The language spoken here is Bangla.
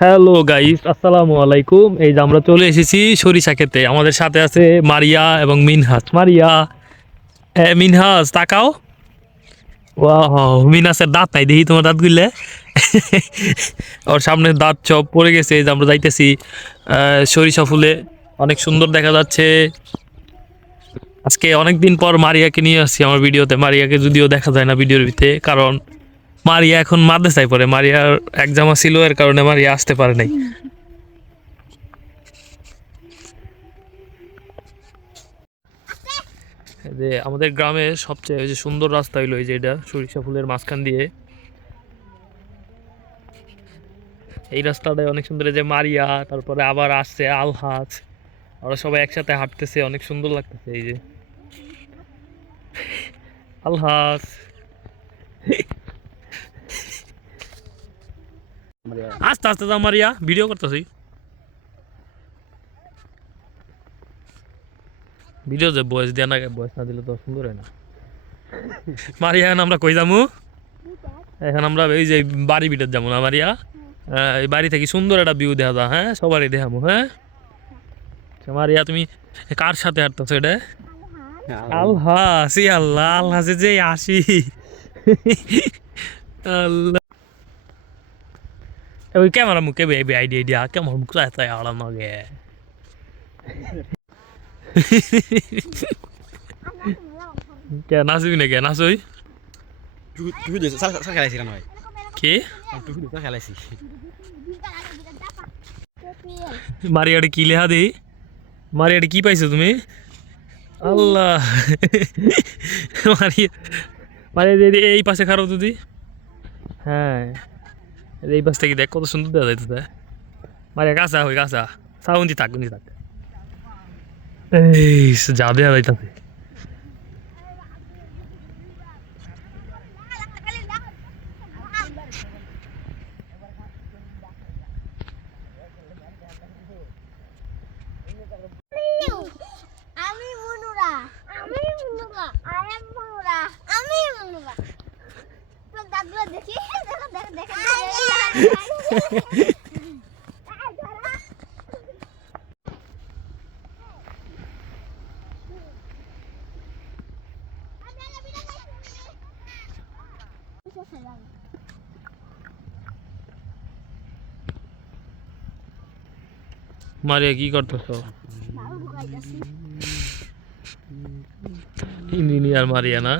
হ্যালো গাইস, আসসালামু আলাইকুম। এই যে আমরা চলে এসেছি সরিষা খেতে। আমাদের সাথে আছে মারিয়া এবং মিনহাজ। মারিয়া, মিনহাজ তাকাও। ওয়াও, মিনহাজের দাঁত নাই, দেখি তোমার দাঁত গুলো। ওর সামনে দাঁত সব পড়ে গেছে। এই যে আমরা যাইতেছি সরিষা ফুলে, অনেক সুন্দর দেখা যাচ্ছে। আজকে অনেক দিন পর মারিয়াকে নিয়ে আসছি আমার ভিডিওতে। মারিয়াকে যদিও দেখা যায় না ভিডিওর ভিতরে, কারণ মারিয়া এখন মাদ্রাসায় পড়ে। মারিয়ার এক্সাম ছিল, এর কারণে মারিয়া আসতে পারে নাই। যে আমাদের গ্রামে সবচেয়ে যে সুন্দর রাস্তা হইলো এই যে এটা, সরিষা ফুলের মাঝখান দিয়ে। এই রাস্তাটায় অনেক সুন্দর। এই যে মারিয়া, তারপরে আবার আসছে আলহাজ, ওরা সবাই একসাথে হাঁটতেছে, অনেক সুন্দর লাগতেছে। এই যে আলহাজ, আস্তে আস্তে যাও মারিয়া, ভিডিও করতেছি। ভিডিও যে বয়স দেয় না, বয়স না দিলে তো সুন্দর হয় না। মারিয়া, এখন আমরা কই যামু? এখন আমরা এই যে বাড়ি ভিতর যাবো না মারিয়া? এই বাড়ি থেকে সুন্দর একটা ভিউ দেখা যায়। হ্যাঁ, সবারই দেখাবো। হ্যাঁ আচ্ছা, মারিয়া তুমি কার সাথে হাঁটতেছো এটা? আল্লাহ, সি আল্লাহ, আল্লাহ যে আসি। আল্লাহ, ওই ক্যামেরা মুখে বেবি আইডিয়া আইডিয়া ক্যামেরা মুখ চাই চাই আলাম আগে। কে নাচবি না? কে নাচই খেলাইছিলাম ভাই, কি? খেলাইছি। মারিয়াটা কি লেহা দি? মারিয়াটা কি পাইছো তুমি? আল্লাহ, মারিয়া, মারিয়া এই পাশে খারাপ যদি। হ্যাঁ, এই পাশ থেকে দেখ কত সুন্দর দেখা যাইতেছে। মারিয়া কাঁচা হই কাঁচা, সাউন্দি থাক গুন্দি থাক। এই যা দেয়া যাইতেছে। আমি মুনুরা, আমি মুনুরা, আই এম মুনুরা, আমি মুনুরা। তো দাদুরা দেখি, দেখো দেখো দেখো। মারিয়া কি করতেছ? বাবু ঢুকাইতাছি। ইঞ্জিনিয়ার মারিয়া না?